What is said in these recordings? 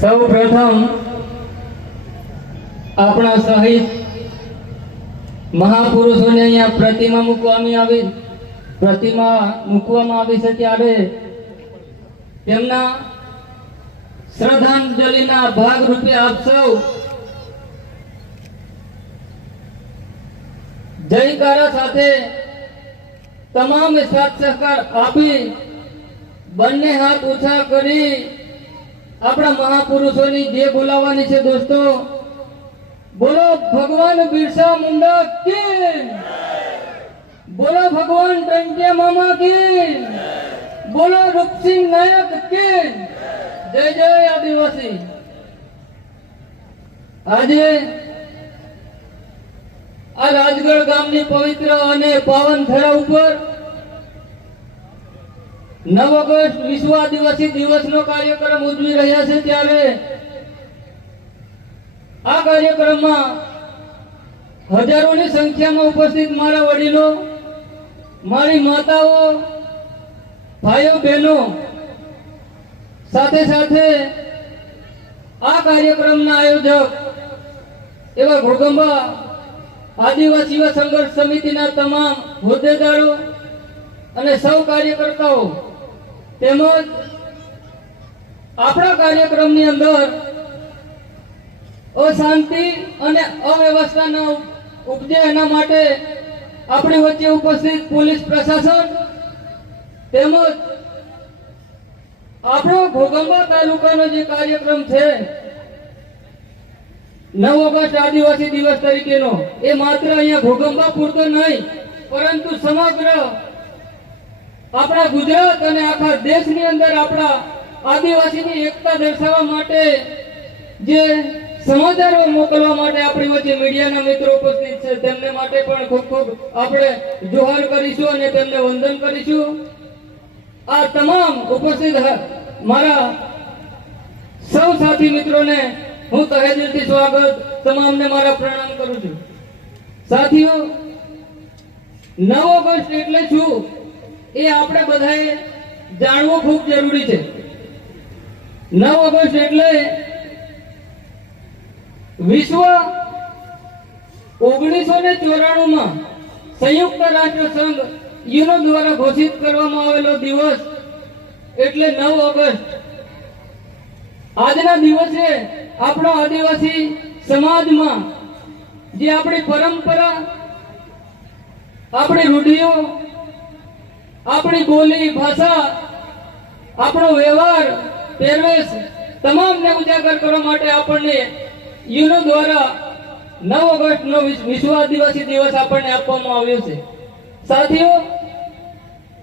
સૌ પ્રથમ આપણા શહીદ મહાપુરુષોને અહીંયા પ્રતિમા મૂકવામાં આવી છે ત્યારે તેમના શ્રદ્ધાંજલિના ભાગ રૂપે આપ સૌ જયકારા સાથે તમામ સાથ સહકાર આપી બંને હાથ ઊંચા કરી આપણા મહાપુરુષોની જે બોલાવવાની છે દોસ્તો, બોલો ભગવાન બિરસા મુંડા કી, બોલો ભગવાન ટંટિયા મામા કી, બોલો રૂપસિંહ નાયક કી, જય જય આદિવાસી। આજે આ રાજગઢ ગામની પવિત્ર અને પાવન ધરા ઉપર 9 ઓગસ્ટ વિશ્વ આદિવાસી દિવસનો કાર્યક્રમ ઉજવી રહ્યા છે ત્યારે આ કાર્યક્રમમાં હજારોની સંખ્યામાં ઉપસ્થિત મારા વડીલો, મારી માતાઓ, ભાઈઓ બહેનો, સાથે સાથે આ કાર્યક્રમના આયોજક એવા ઘોગંબા આદિવાસી સંઘર્ષ સમિતિના તમામ હોદ્દેદારો અને સૌ કાર્યકર્તાઓ તેમજ આપણા કાર્યક્રમની અંદર અશાંતિ અને અવ્યવસ્થા ન ઉપજે એના માટે આપણી વચ્ચે ઉપસ્થિત પોલીસ પ્રશાસન તેમજ આપણો ઘોગંબા તાલુકાનો જે કાર્યક્રમ છે 9 ઓગસ્ટ આદિવાસી દિવસ તરીકેનો, એ માત્ર અહીંયા ઘોગંબા પૂરતો નહીં પરંતુ સમગ્ર આપણા ગુજરાત અને આખા દેશની અંદર આપણા આદિવાસીની એકતા દર્શાવવા માટે જે સમાચારો મોકલવા માટે આપણી વચ્ચે મીડિયાના મિત્રો ઉપસ્થિત છે તેમને માટે પણ ખૂબ ખૂબ આપણે જોહાર કરીશું અને તેમને વંદન કરીશું। આ તમામ ઉપસ્થિત મારા સૌ સાથી મિત્રોને હું તહે દિલથી સ્વાગત, તમામને મારા પ્રણામ કરું છું। સાથીઓ, 9 ઓગસ્ટ એટલે શું એ આપણે બધાએ જાણવું ખૂબ જરૂરી છે। 9 ઓગસ્ટ એટલે વિશ્વ 1994માં સંયુક્ત રાષ્ટ્ર સંઘ યુનો દ્વારા ઘોષિત કરવામાં આવેલો દિવસ એટલે 9 ઓગસ્ટ। આજના દિવસે આપણો આદિવાસી સમાજમાં જે આપણી પરંપરા, આપણી રૂઢિઓ, આપણી બોલી ભાષા, આપણો વ્યવહાર, પહેરવેશ તમામને ઉજાગર કરવા માટે આપણને યુનો દ્વારા 9 ઓગસ્ટનો વિશ્વ આદિવાસી દિવસ આપણને આપવામાં આવ્યો છે। સાથીઓ,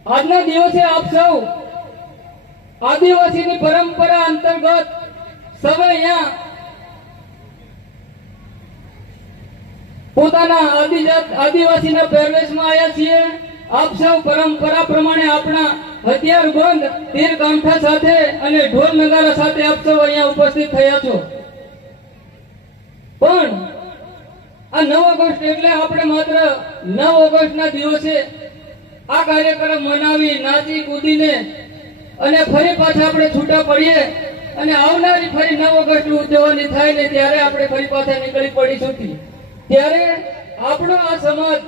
આજના દિવસે આપ સૌ આદિવાસીની પરંપરા અંતર્ગત સૌ અહીંયા પોતાના આદિવાસીના પહેરવેશમાં આવ્યા છીએ। આપ સૌ પરંપરા પ્રમાણે આપણા હથિયાર બંધ તીર કાંઠા સાથે અને ઢોલ નગારા સાથે આપ સૌ અહીંયા ઉપસ્થિત થયા છો। પણ આ 9 ઓગસ્ટ એટલે આપણે માત્ર 9 ઓગસ્ટના દિવસે આ કાર્યક્રમ મનાવી, નાચી કૂદીને અને ફરી પાછા આપણે છૂટા પડીએ અને આવનારી ફરી 9 ઓગસ્ટ ઉજવવાની થાય ને ત્યારે આપણે ફરી પાછા નીકળી પડીશું। ત્યારે આપણો આ સમાજ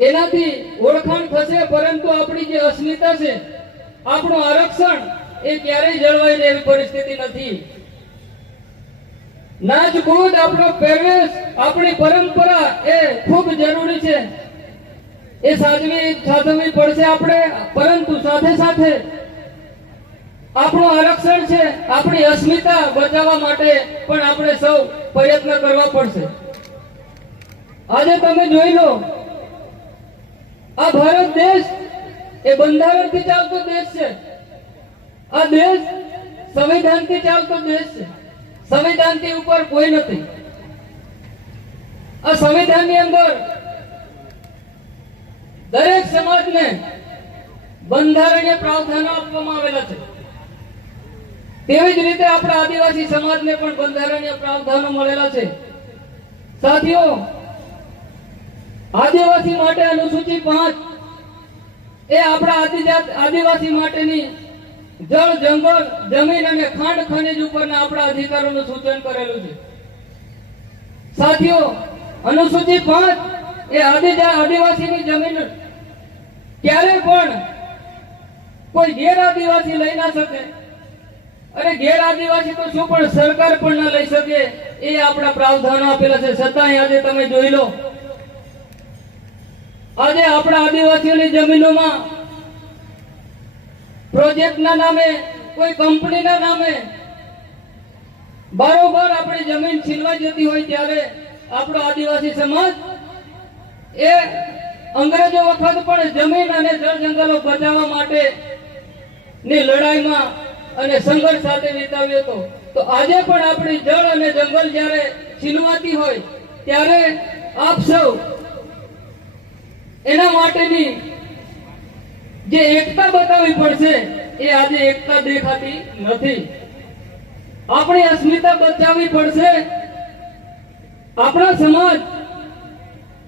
એનાથી ઓળખાણ થશે, પરંતુ આપણી જે અસ્મિતા છે, આપણું આરક્ષણ એ ક્યારેય જળવાઈ રહે એવી પરિસ્થિતિ નથી। નાચ કૂદ, આપણો પહેરવેશ, આપણી પરંપરા એ ખૂબ જરૂરી છે, એ સાચવવી પડશે આપણે, પરંતુ સાથે સાથે આપણું આરક્ષણ છે, આપણી અસ્મિતા બચાવવા માટે પણ આપણે સૌ પ્રયત્ન કરવા પડશે। આજે તમે જોઈ લો, આ ભારત દેશ એ બંધારણથી ચાલતો દેશ છે। આ દેશ સંવિધાનથી ચાલતો દેશ છે। સંવિધાનથી ઉપર કોઈ નથી। આ સંવિધાનની અંદર દરેક સમાજને બંધારણીય પ્રાવધાનો આપવામાં આવેલા છે। તેવી જ રીતે આપણા આદિવાસી સમાજને પણ બંધારણીય પ્રાવધાનો મળેલા છે। સાથીઓ, આદિવાસી માટે અનુસૂચિ 5 એ આપણા આદિવાસી માટેની જળ, જંગલ, જમીન અને ખાંડ ખનીજ ઉપરના આપણા અધિકારોનું સૂચન કરેલું છે. સાથીઓ, અનુસૂચિ 5 એ આદિવાસીની જમીન ક્યારે પણ કોઈ ગેર આદિવાસી લઈ ના શકે, અને ગેર આદિવાસી તો શું પણ સરકાર પણ ના લઈ શકે, એ આપણા પ્રાવધાનો આપેલા છે. છતાંય આજે તમે જોઈ લો, આજે આપણા આદિવાસીઓની જમીનોમાં પ્રોજેક્ટના નામે, કોઈ કંપનીના નામે બારોબાર આપણી જમીન છીનવાઈ જતી હોય, ત્યારે આપણો આદિવાસી સમાજ એ અંગ્રેજો વખત પણ જમીન અને જળ જંગલો બચાવવા માટે ની લડાઈમાં અને સંઘર્ષ સાથે વિતાવ્યો હતો. તો આજે પણ આપણી જળ અને જંગલ જ્યારે છીનવાતી હોય, ત્યારે આપ સૌ એના માટેની જે એકતા બતાવવી પડશે, એ આજે એકતા દેખાતી નથી. આપણી અસ્મિતા બચાવવી પડશે. આપણા સમાજ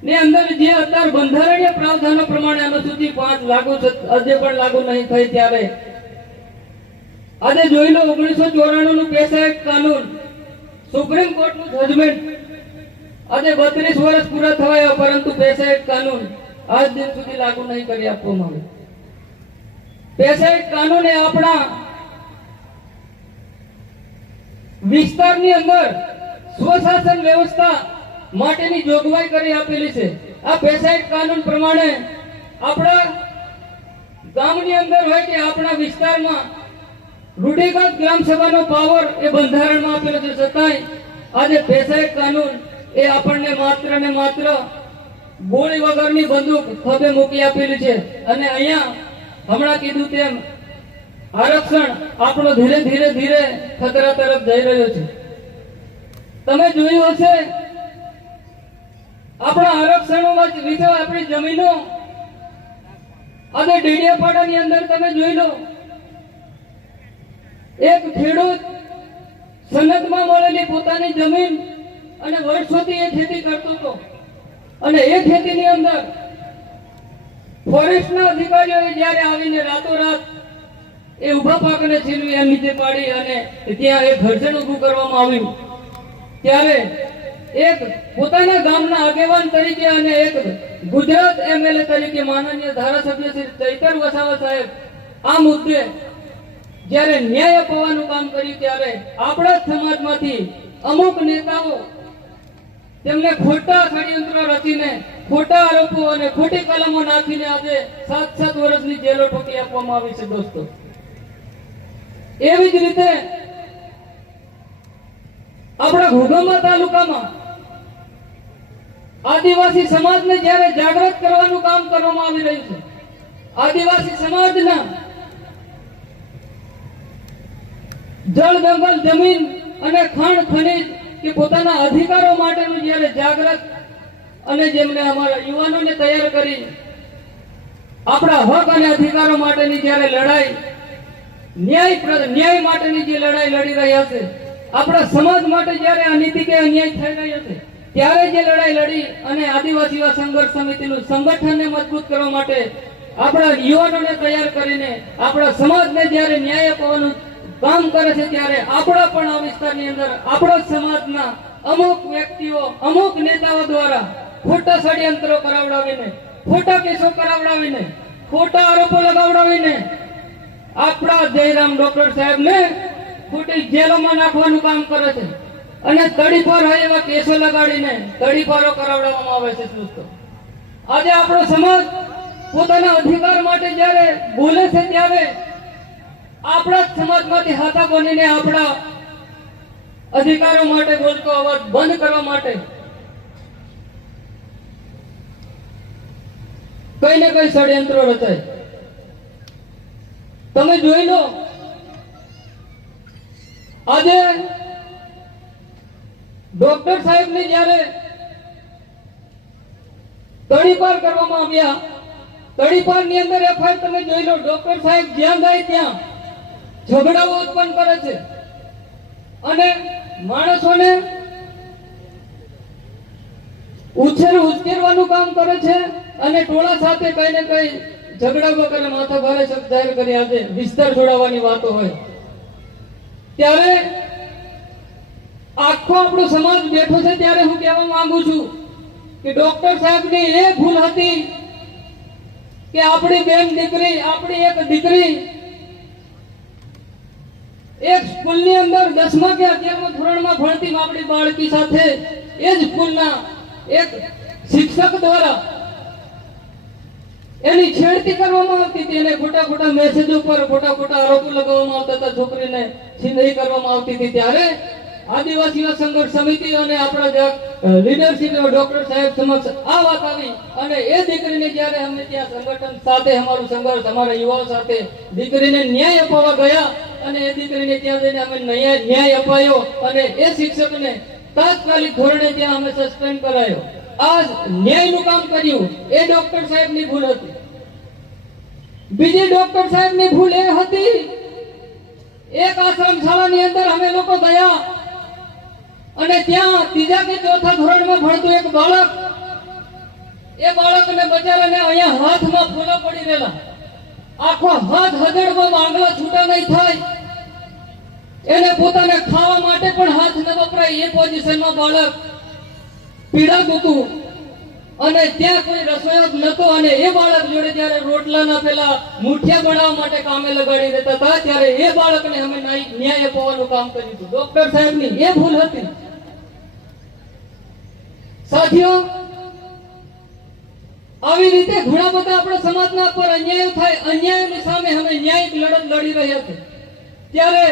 ની અંદર જે અત્યારે બંધારણીય પ્રાવધાનો પ્રમાણે અનુસૂચિ 5 લાગુ છે, આજે પણ લાગુ નહીં થઈ, ત્યારે આજે જોઈ લો 1994 નું પેશા એક્ટ કાનૂન, સુપ્રીમ કોર્ટ નું જજમેન્ટ, આજે 32 વર્ષ પૂરા થયા, પરંતુ પેશા એક્ટ કાનૂન આજ દિન સુધી લાગુ નહીં કરી આપવામાં આવ્યું. પેશા એક્ટ કાનૂન એ આપણા વિસ્તારની અંદર સ્વશાસન વ્યવસ્થા માટેની જોગવાઈ કરી આપેલી છે. આ પેશા એક્ટ કાનૂન પ્રમાણે આપણા ગામની અંદર હોય કે આપણા વિસ્તારમાં રૂઢિગત ગ્રામ સભાનો પાવર એ બંધારણમાં આપેલો છે. છતાંય આજે પેશા એક્ટ કાનૂન એ આપણને માત્ર ને માત્ર ગોળી વગરની બંદૂક ખભે મૂકી આપેલી છે. અને અહીંયા હમણાં કીધું તેમ આરક્ષણ આપણો ધીરે ધીરે ધીરે ખતરા તરફ જઈ રહ્યો છે. તમે જોયું હશે, આપણા આરક્ષણો વિશે આપણી જમીનો, આજે ડેડિયાપાડાની અંદર તમે જોઈ લો, એક ખેડૂત સનદમાં મળેલી પોતાની જમીન અને વર્ષોથી એ ખેતી કરતો હતો, અને એ ખેતીની અંદર ફોરેસ્ટના અધિકારીઓએ જ્યારે આવીને રાતોરાત એ ઉભા પાકને છીનવી એમ નીચે પાડી અને ત્યાં એક ઘર્ષણ ઊભું કરવામાં આવ્યું, ત્યારે એક પોતાના ગામના આગેવાન તરીકે અને એક ગુજરાત એમએલએ તરીકે માનનીય ધારાસભ્ય શ્રી ચૈતર વસાવા સાહેબ આ મુદ્દે જ્યારે ન્યાય અપાવવાનું કામ કર્યું, ત્યારે આપણા જ સમાજમાંથી અમુક નેતાઓ તેમને ખોટા ષડયંત્રો રચીને, ખોટા આરોપો અને ખોટી કલમો નાખીને આજે 7 વર્ષની જેલો ઠોકી આપવામાં આવી છે. દોસ્તો, એવી જ રીતે આપણા ઘોઘંબા તાલુકામાં આદિવાસી સમાજને જ્યારે જાગૃત કરવાનું કામ કરવામાં આવી રહ્યું છે, આદિવાસી સમાજના જળ, જંગલ, જમીન અને ખાણ ખનીજ કે પોતાના અધિકારો માટેનું જ્યારે જાગૃત અને જેમને અમારા યુવાનોને તૈયાર કરી આપણા હક અને અધિકારો માટેની જ્યારે લડાઈ, ન્યાય માટેની જે લડાઈ લડી રહ્યા છે, આપણા સમાજ માટે જ્યારે અનીતિ કે અન્યાય થઈ રહ્યો છે, ત્યારે જે લડાઈ લડી અને આદિવાસી સંઘર્ષ સમિતિનું સંગઠનને મજબૂત કરવા માટે આપણા યુવાનોને તૈયાર કરીને આપણા સમાજને જ્યારે ન્યાય અપાવવાનું કામ કરે છે, ત્યારે આપણા પણ આ વિસ્તારની અંદર આપણા સમાજના અમુક વ્યક્તિઓ, અમુક નેતાઓ દ્વારા ખોટા ષડયંત્રો કરાવડાવીને, ખોટા કેસો કરાવડાવીને, ખોટા આરોપો લગાવડાવીને આપણા જયરામ ડોક્ટર સાહેબને ખોટી જેલોમાં નાખવાનું કામ કરે છે, અને તડીપાર હોય એવા કેસો લગાડીને તડીપારો કરાવડાવવામાં આવે છે. દોસ્તો, આજે આપણો સમાજ પોતાના અધિકાર માટે જ્યારે બોલે છે, ત્યારે આપણા જ સમાજમાંથી હાથા બનીને આપણા અધિકારો માટે બોલતો અવાજ બંધ કરવા માટે કઈ ને કઈ ષડયંત્રો રચાય. તમે જોઈ લો, આજે ડોક્ટર સાહેબને જ્યારે તડીપાર કરવામાં આવ્યા, તડીપાર ની અંદર એફઆઈઆર તમે જોઈ લો, ડોક્ટર સાહેબ જ્યાં જાય ત્યાં ઝઘડાઓ ઉત્પન્ન કરે છે અને માણસોને ઉશ્કેરવાનું કામ કરે છે, અને ટોળા સાથે કઈ ને કઈ ઝઘડા વગર માથા ભારે શબ્દ જાહેર કરી આજે વિસ્તાર છોડાવવાની વાતો હોય ત્યારે આખો આપણો સમાજ બેઠો છે ત્યારે હું કહેવા માંગુ છું કે ડોક્ટર સાહેબની એ ભૂલ હતી કે આપણી બેન દીકરી, આપણી એક દીકરી એક સ્કૂલની અંદર 10મા કે 11મા ધોરણમાં ભણતી આપણી બાળકી સાથે એ જ સ્કૂલના એક શિક્ષક દ્વારા એની છેડતી કરવામાં આવતી હતી, એને ખોટા ખોટા મેસેજો પર ખોટા ખોટા આરોપો લગાવવામાં આવતા હતા, છોકરીને છિંદઈ કરવામાં આવતી હતી। ત્યારે આદિવાસી સંઘર્ષ સમિતિ અને આપણા જે લીડરશિપ ડોક્ટર સાહેબ સમક્ષ આ વાત આવી અને એ દીકરીને જ્યારે અમે ત્યાં સંગઠન સાથે અમારું સંઘર્ષ અમારા યુવાઓ સાથે દીકરીને ન્યાય અપાવવા ગયા અને એ દીકરીને ત્યાં જઈને અમે ન્યાય અપાયો અને એ શિક્ષકને તાત્કાલિક ધોરણે ત્યાં અમે સસ્પેન્ડ કરાયો। આ ન્યાયનું કામ કર્યું એ ડોક્ટર સાહેબની ભૂલ હતી। બીજી ડોક્ટર સાહેબની ભૂલ એ હતી, એક આશ્રમ શાળાની અંદર અમે લોકો ગયા અને ત્યાં 3જા કે 4થા ધોરણમાં ભણતું એક બાળક, એ બાળકને બચારાને અહીંયા હાથમાં ફોલા પડી રહેલા, આખો હાથ હજડમાં આંગળા છૂટા નહીં થાય, એને પોતાને ખાવા માટે પણ હાથ ન વપરાય એ પોઝિશનમાં બાળક પીડાતું હતું અને ત્યાં કોઈ રસોઈ નતો અને એ બાળક જોડે જ્યારે રોટલાના પેલા મુઠિયા બનાવવા માટે કામે લગાડી દેતા હતા ત્યારે એ બાળકને અમે ન્યાય અપાવવાનું કામ કર્યું હતું। ડોક્ટર સાહેબની એ ભૂલ હતી। સાથીઓ, આવી રીતે ઘણા બધા આપણા સમાજના પર અન્યાય થાય, અન્યાયની સામે અમે ન્યાયિક લડત લડી રહ્યા છીએ ત્યારે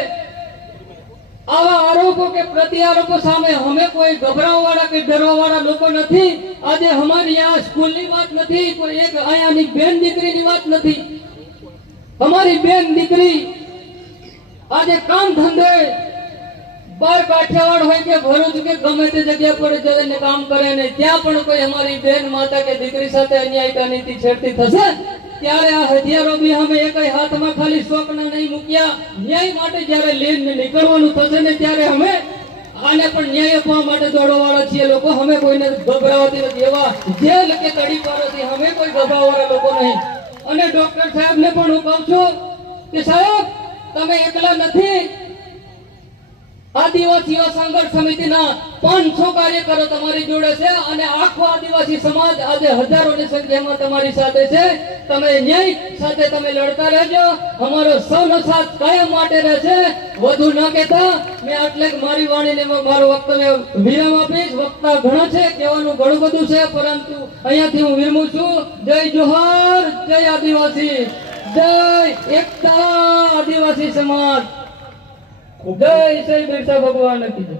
આવા આરોપો કે પ્રતિ આરોપો સામે અમે કોઈ ગભરાવાવાળા કે ડરવાવાળા લોકો નથી। આજે અમારી આ સ્કૂલની વાત નથી, કોઈ એક અહીંયાની બેન દીકરીની વાત નથી। અમારી બેન દીકરી આજે કામ ધંધે બાર કાઠિયાવાડ હોય કે ભરૂચ કે ગમે તે જગ્યા પર જઈને કામ કરે ને ત્યાં પણ કોઈ અમારી બેન માતા કે દીકરી સાથે અન્યાય કે અનીતિ છેડતી થશે ત્યારે આ હથિયારો બી અમે એકય હાથમાં ખાલી શોકના નહીં મૂક્યા। ન્યાય માટે જ્યારે લઈને નીકળવાનું થશે ને ત્યારે અમે આને પણ ન્યાય આપવા માટે દોડવાવાળા છીએ લોકો। અમે કોઈને ગભરાવાતી નથી, એવા જેલ કે તડીપારોથી અમે કોઈ ગભરાવાળા લોકો નહીં। અને ડોક્ટર સાહેબને પણ હું કહું છું કે સાહેબ તમે એકલા નથી, આદિવાસીઓ સંઘર્ષ સમિતિના 500 કાર્યકરો તમારી જોડે છે અને આખો આદિવાસી સમાજ આજે હજારોની સંખ્યામાં તમારી સાથે છે। તમે ન્યાય સાથે તમે લડતા રહેજો, અમારો સૌનો સાથ કાયમ માટે રહેશે। વધુ ન કહેતા મેં આટલે મારી વાણીને મારું વક્તવ્ય વિરામ આપીશ। વક્તા ઘણો છે, કહેવાનું ઘણું બધું છે, પરંતુ અહીંયાથી હું વિરમું છું। જય જોહાર, જય આદિવાસી, જય એકતા આદિવાસી સમાજ, જય શ્રી બિરસા ભગવાન કી જય।